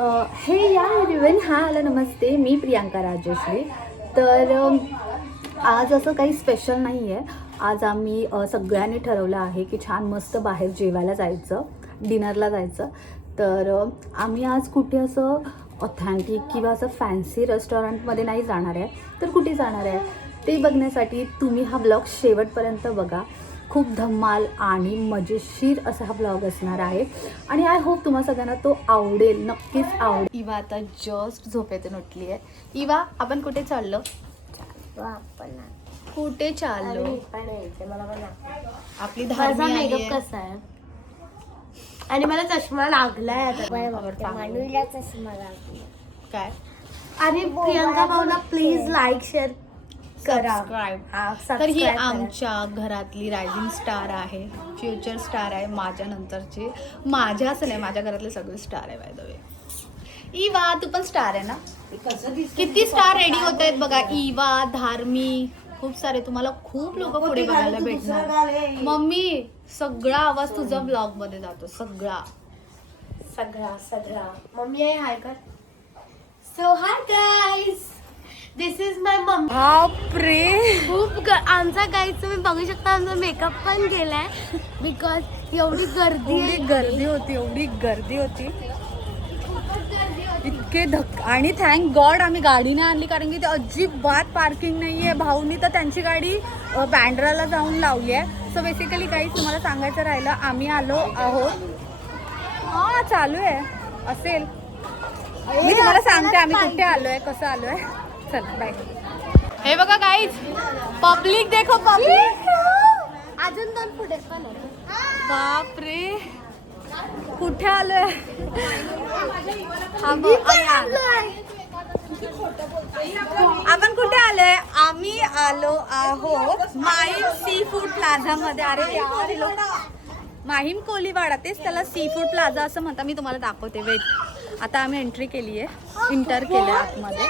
हे या everyone, hello नमस्ते, मी प्रियांका राजश्री. तर आज असं काही स्पेशल नाही आहे. आज आम्ही सगळ्यांनी ठरवलं आहे की छान मस्त बाहेर जेवायला जायचं, डिनरला जायचं. तर आम्ही आज कुठे असं ऑथेंटिक किंवा असं फॅन्सी रेस्टॉरंटमध्ये नाही जाणार आहे, तर कुठे जाणार आहे ते बघण्यासाठी तुम्ही हा ब्लॉग शेवटपर्यंत बघा. खूप धमाल आणि मजेशीर असा हा ब्लॉग असणार आहे आणि आय होप तुम्हा सगळ्यांना तो आवडेल, नक्कीच आवडेल. इवा आता जस्ट झोपेतून उठली आहे. इवा, आपण कुठे चाललो? कुठे चाललो? आपली धार्मिक मेकअप कसा आहे आणि मला चष्मा लागलाय आता. मांडवीला चष्मा लागला. काय? आणि प्रियांका भाऊला प्लीज लाईक शेअर करा. तर ही आमच्या घरातली रायझिंग स्टार आहे, फ्युचर स्टार आहे. माझ्या नंतरची, माझ्या असं नाही, माझ्या घरातले सगळे स्टार आहे. बाय द वे, इवा तू पण स्टार आहे ना? किती स्टार रेडी होत आहेत बघा. इवा, धार्मी, खूप सारे. तुम्हाला खूप लोक पुढे बघायला भेटणार. मम्मी, सगळा आवाज तुझा ब्लॉग मध्ये जातो, सगळा. मम्मी आहे, हाय कर. So hi guys, this is my mummy. बापरे, खूप आमचा गाईचं मी बघू शकता, आमचा मेकअप पण केलाय बिकॉज एवढी गर्दी होती. इतके आणि थँक गॉड आम्ही गाडी नाही आणली, कारण की ते अजिबात पार्किंग नाही आहे. भाऊनी तर त्यांची गाडी बँड्राला जाऊन लावली आहे. सो बेसिकली काही तुम्हाला सांगायचं राहिलं, आम्ही आलो आहोत. हा, चालू आहे असेल. मी तुम्हाला सांगते आम्ही कुठे आलोय, कसं आलोय. चला बाय. हे बघा गाईज, पब्लिक देखो, पब्लिक. अजून 2 पुढे पण. बापरे, कुठे आलोय? आपण कुठे आलोय? आम्ही आलो आहोत माहीम सी फूड प्लाझा मध्ये. अरे यार, माहीम कोलीवाडा, तेच त्याला सी फूड प्लाझा असं म्हणतात. मी तुम्हाला दाखवते, वेट. आता आम्ही एंट्री केली आहे, इंटर केलं आतमध्ये.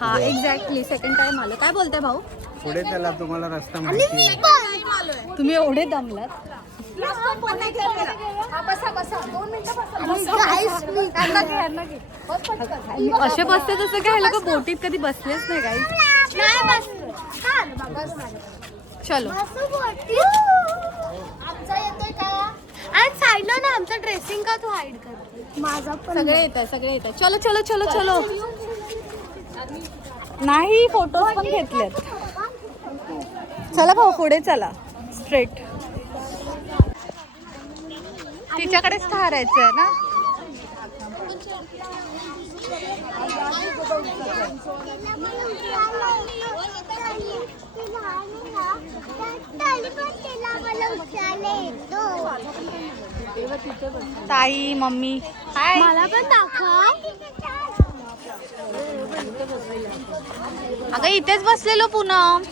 हा, एक्झॅक्टली सेकंड टाइम आलो. काय बोलताय भाऊ? पुढे त्याला तुम्हाला रस्ता माहिती आहे. तुम्ही एवढे दमलात. असे बसते तसं काय, लोक बोटीत कधी बसलेच नाही काही. चलो. आणि साईडला ना आमचा ड्रेसिंग का तू हाईड कर. माझा पण सगळे येतात. चलो चलो चलो चलो. नाही, फोटोज पण घेतलेत. चला भाऊ, पुढे चला, स्ट्रेट. तिच्याकडेच ठरायचं आहे ना. ताई, मम्मी, हाय. मला पण दाखव. अगं इथेच बसलेलो पूनम.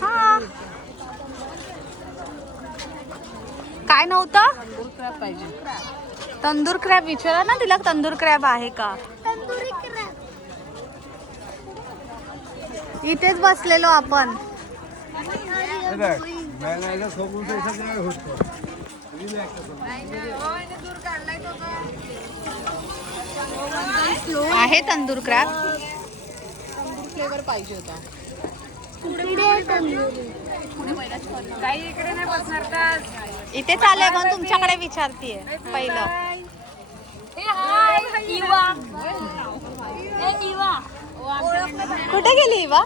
हा, काय नव्हतं? तंदूर क्रॅब विचारा ना तिला, तंदूर क्रॅब आहे का. इथेच बसलेलो आपण. आहे तंदूर क्रॅब. फ्लेवर पाहिजे होता. इथे चालेल म्हणून तुमच्याकडे विचारतीये पहिलं. कुठे गेली इवा?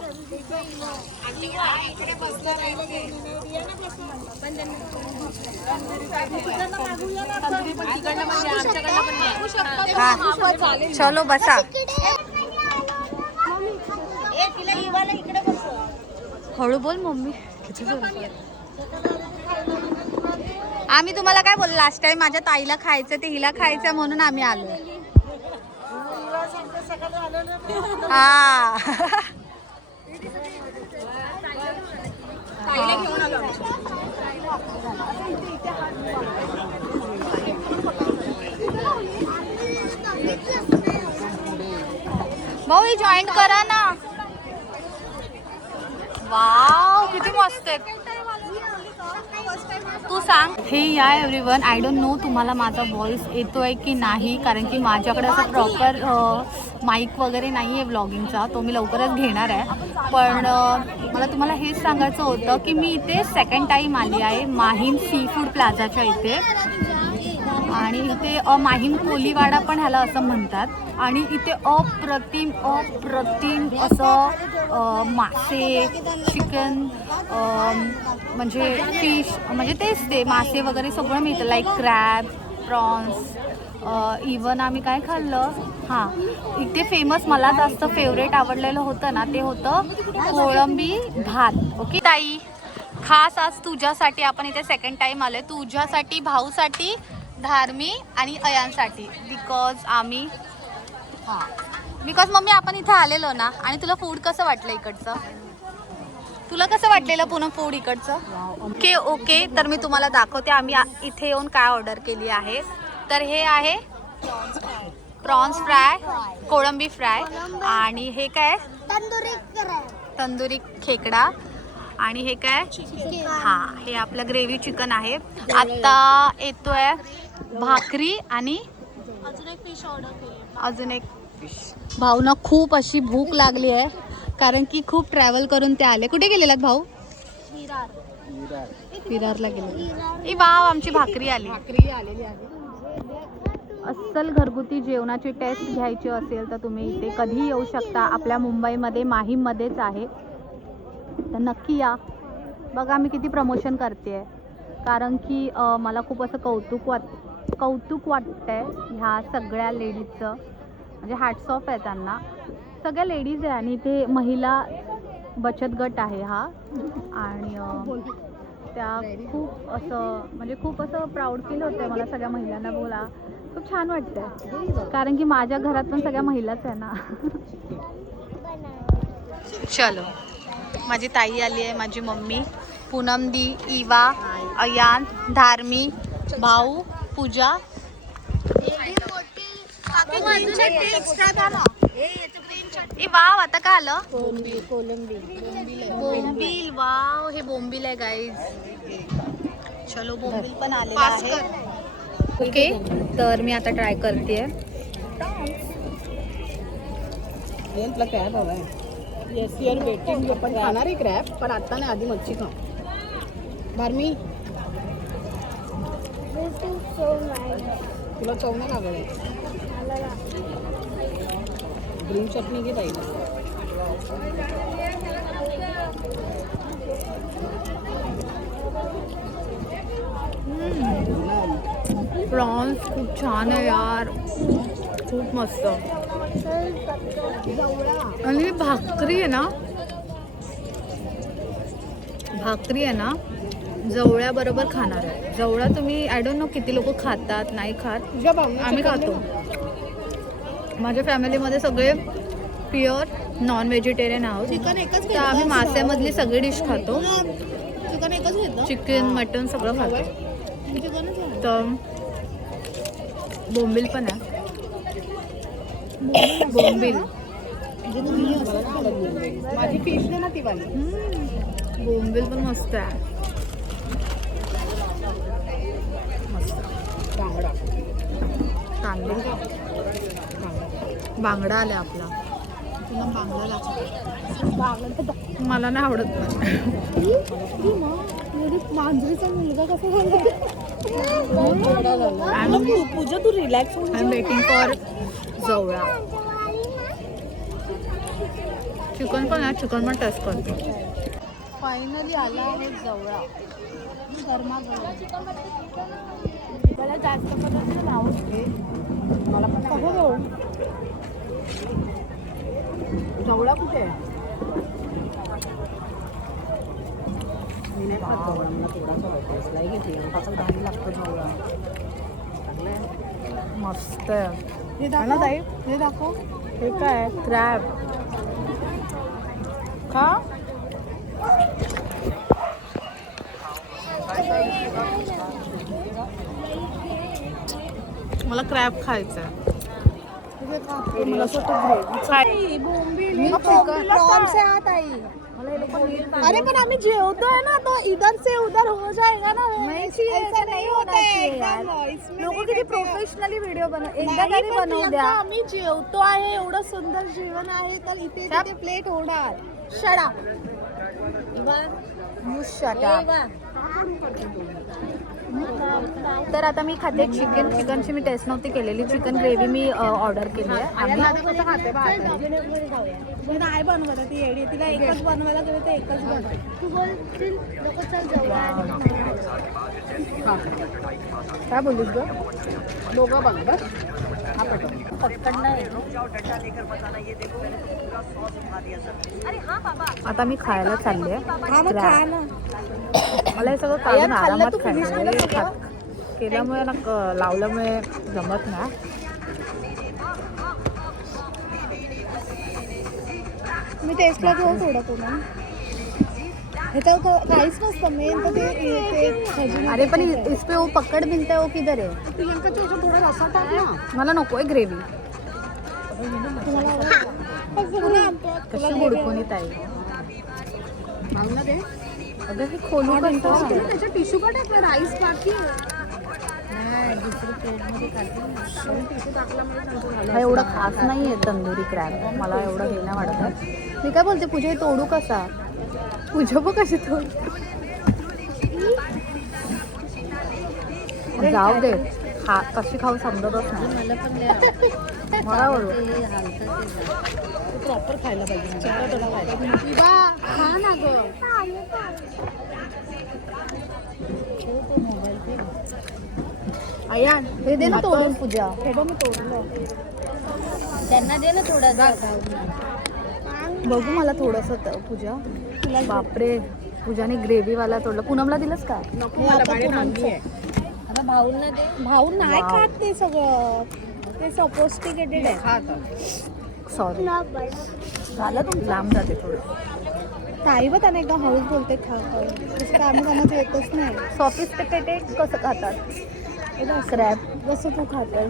चलो बसा. हळू बोल मम्मी. आम्ही तुम्हाला काय बोललो लास्ट टाइम, माझ्या ताईला खायचं ते हिला खायचं म्हणून आम्ही आलो. हा, भाऊ जॉईन करा ना. वाव, किती मस्त आहे. तू सांग. हे या एव्हरीवन, आय डोंट नो तुम्हाला माझा व्हॉइस येतोय की नाही, कारण की माझ्याकडे असं प्रॉपर माईक वगैरे नाही आहे व्लॉगिंगचा, तो मी लवकरच घेणार आहे. पण मला तुम्हाला हेच सांगायचं होतं की मी इथे सेकंड टाईम आली आहे माहीम सी फूड प्लाझाच्या इथे. आणि इथे माहीम कोलीवाडा पण ह्याला असं म्हणतात. आणि इथे अप्रतिम असं मासे, चिकन, म्हणजे फिश, म्हणजे तेच ते मासे वगैरे सगळं मिळतं, लाईक क्रॅब, प्रॉन्स. इवन आम्ही काय खाल्लं, हां इथे फेमस मला जास्त फेवरेट आवडलेलं होतं ना, ते होतं कोळंबी भात. ओके ताई, खास आज तुझ्यासाठी आपण इथे सेकंड टाईम आलो आहे, तुझ्यासाठी, भाऊसाठी, धार्मी आणि अयांसाठी. बिकॉज मम्मी आपण इथे आलेलो ना. आणि तुला फूड कसं वाटलं इकडचं? तुला कसं वाटलेलं पुन्हा फूड इकडचं? ओके तर मी तुम्हाला दाखवते आम्ही इथे येऊन काय ऑर्डर केली आहे. तर हे आहे प्रॉन्स फ्राय, कोळंबी फ्राय, आणि हे काय तंदुरी खेकडा, आणि हे काय, हां हे आपलं ग्रेव्ही चिकन आहे. आता येतोय भाकरी आणि अजून एक फिश. भाऊना खूप अशी भूक लागली आहे, कारण की खूप ट्रॅव्हल करून ते आले. कुठे गेलेलात भाऊ? विरारला गेले. वाव, आमची भाकरी आलेली आहे. अस्सल घरगुती जेवणाची टेस्ट घ्यायची असेल तर तुम्ही इथे कधीही येऊ शकता. आपल्या मुंबईमध्ये माहीममध्येच आहे, तर नक्की या. बघा मी किती प्रमोशन करते, कारण की मला खूप असं कौतुक वाटतंय ह्या सगळ्या लेडीजचं. म्हणजे हॅट्स ऑफ आहे त्यांना, सगळ्या लेडीज आहे. आणि इथे महिला बचत गट आहे हा, आणि त्या खूप असं प्राऊड फील होतं मला सगळ्या महिलांना बोला. खूप छान वाटतंय, कारण की माझ्या घरात पण सगळ्या महिलाच आहे ना. चलो, माझी ताई आली आहे, माझी मम्मी, पूनमदी, इवा, अयान, धार्मी, भाऊ, पूजा. वाव, आता काय आलं? बोंबील. वाव, हे बोंबील आहे गाईज. चलो, बोंबील पण आलेलं आहे. ओके, तर मी आता ट्राय करते. तुला क्रॅब हवा आहे? Yes, your waiting. आपण खाणार आहे क्रॅब, पण आता नाही, आधी मच्छी खा. धार्मी, तुला चव नाही लागत आहे? ग्रीन चटणी घे ताई. प्रॉन्स खूप छान आहे यार, खूप मस्त. आणि भाकरी आहे ना जवळ्याबरोबर खाणार आहे. जवळा तुम्ही आय डोंट नो किती लोक खातात, नाही खात, आम्ही खातो. माझ्या फॅमिलीमध्ये सगळे प्युअर नॉन व्हेजिटेरियन आहोत, तर आम्ही माश्यामधली सगळी डिश खातो. चिकन, मटन सगळं खातो. तर बोंबील पण आहे, बोंबील. माझी फिश ना ती वाली. बोंबील पण मस्त आहे. तांबडा, बांगडा आला आपला. तुला बांगडा लागतो? मला नाही आवडत. मांजरीचा मुलगा कसा झाला? पूजा, तू relax. I am waiting for जवळा. चिकन पण आहे, चिकन पण टेस्ट करते. फायनली आला आहे जवळा. मला जास्त करून आवडते. मला पण सगळं जवळा कुठे आहे? मी नाही खात जवळा, मला थोडासा वाटतं. लाई घेतली आणि पाच दहा लागतं जवळा. मस्त आहे. हे ना दाखव, ताई, हे दाखव. हे काय? क्रॅब का? मला क्रॅब खायचं आहे. मला मला हे लोक अरे पण आम्ही जेवतोय ना तो इधर से उधर हो जाएगा ना ऐसा नहीं होता है एकदम लोक किती प्रोफेशनली व्हिडिओ बनव एकदा तरी बनवू द्या. आम्ही जेवतो आहे एवढं सुंदर जेवण आहे तर इथे तिथे प्लेट होणार शडा You shut up. तर आता मी खाते चिकनची मी टेस्ट नव्हती केलेली. चिकन ग्रेव्ही मी ऑर्डर केली आहे. नाही बनवत ती येडी तिला एकच बनवायला गेले तर एकच बनव तू बोलशील नको चल जाऊया. काय बोललीस ग? दोघं बघ बस हा पटो पटकन नाही आता मी खायला चालली आहे. हा मग खा ना मला हे सगळं काढून आरामात खायचं केल्यामुळे ना लावल्यामुळे जमत नाही. मी टेस्टला घेऊ थोडं पुन्हा ह्याच्यावर काहीच नसतं मेन तर ते खजूर अरे पण इस पे वो पकड़ मिलता है वो किधर है? प्रियंका तुझं थोडा रसा टाक ना मला नको आहे ग्रेव्ही. कशी बुडकुनीत आहे. मागणं दे अगं हे खोलू कसं? त्याच्या टिश्यू का टाकलं राईस बाकी हा एवढा खास नाही आहे तंदुरी क्रॅब. मला एवढं हे नाही वाटत आहे. मी काय बोलते पूजा हे तोडू कसा? पूजा बघ कशी तोड. जाऊ दे हा कशी खाऊ समजतच नाही मला. प्रॉपर खायला पाहिजे खा ना ग आयान हे दे ना तोडून पूजा. हे बघ मी तोडलं त्यांना दे ना थोडा. बघू मला थोडंसं पूजा. बापरे पूजाने ग्रेव्हीवाला तोडलं. पूनमला दिलंस का? आता भाऊंना दे. भाऊ नाही खात ते सगळं ते सपोस्टिकेटेड आहे सॉरी झालं तुम लांब जाते थोडं. ताई बघ त्याने एकदम हळूच बोलते खा तसं काय आम्ही त्यांना येतच नाही सॉफिस्टिकेटेड कसं खातात क्रॅब? जसं तू खातोय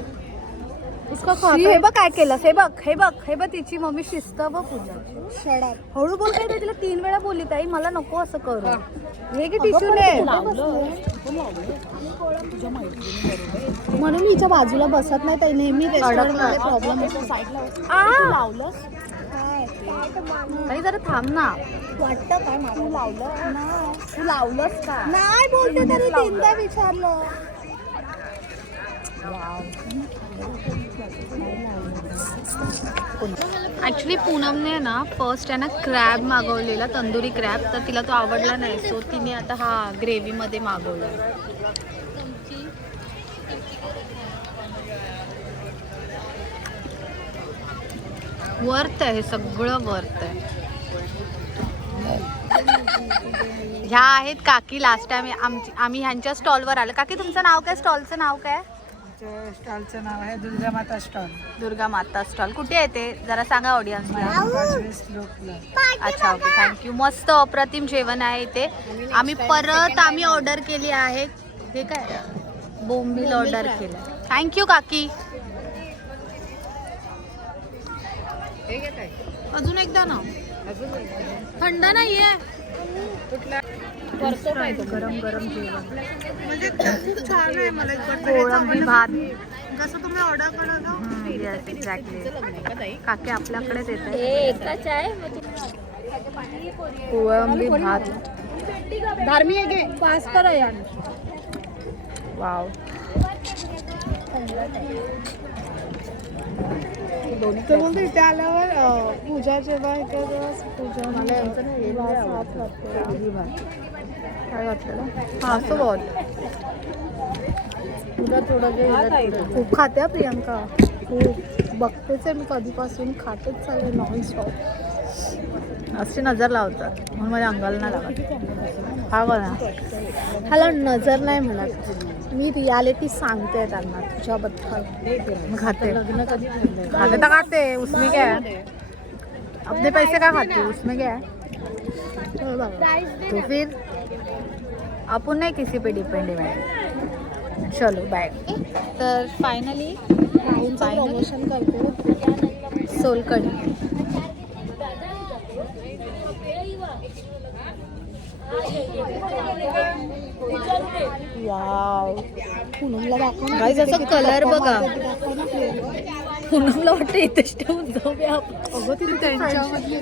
हे बघ काय केलं. हे बघ हे बघ हे बघ तिची मम्मी शिस्त बघ पूजा. शडाप हळू बोल काय तिला 3 वेळा बोलली ताई मला नको असं करू. हे की टिश्यू ने म्हणून हिच्या बाजूला बसत नाही ताई नेहमी रेस्टॉरंटमध्ये प्रॉब्लेम असतो साईडला लावलं ताई जरा थांब ना. वाटतं काय मला लावलं ना तू लावलंस का नाही बोलते तरी तीनदा विचारलं ॲक्च्युली पूनमने ना फर्स्ट आहे ना क्रॅब मागवलेला तंदुरी क्रॅब तर तिला तो आवडला नाही. सो तिने आता हा ग्रेव्हीमध्ये मागवला. वर्थ आहे हे सगळं वर्थ आहे. ह्या आहेत काकी. लास्ट टाइम आम्ही ह्यांच्या स्टॉलवर आलो. काकी तुमचं नाव काय? स्टॉलचं नाव काय? स्टॉलचं नाव आहे दुर्गा माता स्टॉल. दुर्गा माता स्टॉल. कुठे आहे ते जरा सांगा ऑडियन्सला. 25 लोकला. अच्छा ओके थँक्यू. मस्त अप्रतिम जेवण आहे इथे. आम्ही ऑर्डर केली आहे. हे काय बोंबील ऑर्डर केलं. थँक्यू काकी. अजून एकदा ना थंड नाहीये. गरम गरम जेवण म्हणजे खूप छान आहे मला कोळंबी भात. जसं तुम्ही ऑर्डर करत एक्झॅक्टली. काकी आपल्याकडेच येते. एकाच आहे कोळंबी भात. धार्मी आहे घे पास करा यार वाव. ते बोलतो इथे आल्यावर पूजा जेव्हा येते तेव्हा पूजा मला काय वाटलं हा असं बॉल. खूप खाते हा प्रियंका खूप बघतेच आहे मी कधीपासून खातेच चालू नॉन स्टॉप. अशी नजर लावतात म्हणून माझ्या अंगाला नाही लागत. हा बघा ह्याला नजर नाही म्हणत मी रियालिटी सांगते त्यांना तुझ्याबद्दल. खाते खाते तर खाते. उसमें क्या है? अपने पैसे का खाते उसमें क्या है? तो फिर आपण नाही किसी पे डिपेंडेंट आहे. चलो बाय. तर फायनली प्रमोशन करते सोलकढी. वाव पूनमला दाखव ना. Guys, याचा किती color गप्पा बघा. मारते ते दाखव ना flavor. पूनमला वाटतं इथेच ठेवून जाऊया आपण. अगं तिथे त्यांच्यामधली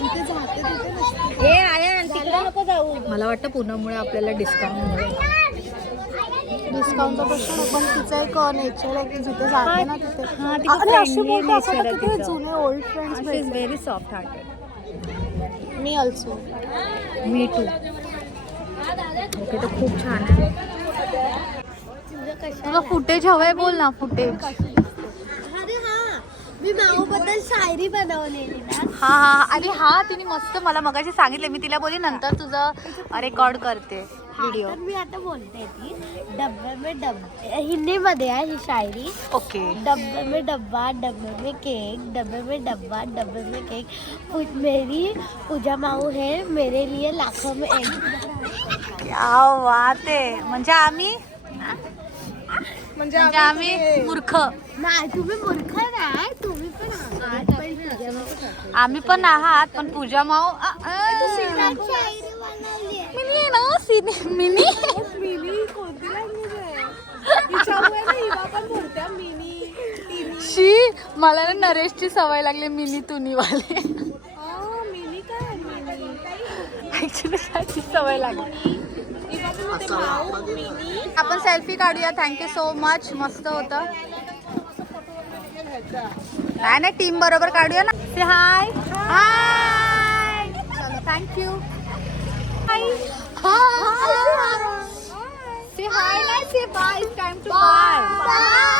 तिथे जाते तिथे नसते. हे आहे तिकडे नको जाऊ. मला वाटतं पूनममुळे आपल्याला डिस्काउंट मिळेल. डिस्काउंटचा प्रश्न नाही, पण तिचं एक नेचर आहे की जिथे जाते ना तिथे हा, तिचं अरे अशी friendly बोलते असं nature आहे वाटतं तिथे तिचं. जुने old friends she is very soft hearted. मी ऑल्सो. Me too. ओके, तर खूप छान आहे. तुला फुटेज हवंय, बोल ना फुटेज. अरे हा मी माऊबद्दल शायरी बनवलेली ना. हा हा, आणि हा तिने मस्त मला मगाशी सांगितलं. मी तिला बोलली नंतर तुझं रेकॉर्ड करते व्हिडिओ. तर मी आता बोलते ती डब्बे में डब्बे हिंदी मध्ये आहे ही शायरी. ओके. डब्बे में डब्बा डब्बे में केक डब्बे में डब्बा डब्बे में केक मेरी पूजा माऊ है मेरे लिए लाखों में एक. क्या बात आहे. म्हणजे आम्ही मूर्ख. नाही तुम्ही मूर्ख नाही तुम्ही पण आहात. पण पूजा माऊ पण आम्ही पण आहात, पण पूजा माऊ शायरी बनवली आहे. मिनी आहे ना, मिनी. मिनी कोणती लँग्वेज आहे तिच्यामुळे ना हिवा पण बोलत्या मिनी तिनी. शी, मला ना नरेशची सवय लागली मिनी तुनी वाले. मिनी काय मिनी ऍक्च्युली त्याची सवय लागली. हिवा पण बोलते माऊ मिनी. आपण सेल्फी काढूया. Thank you so much. मस्त होतं. नाही नाही, टीम बरोबर काढूया ना. से हाय. हाय. चलो, थँक्यू. हाय. हाय. से हाय नाही, say bye. Time to bye.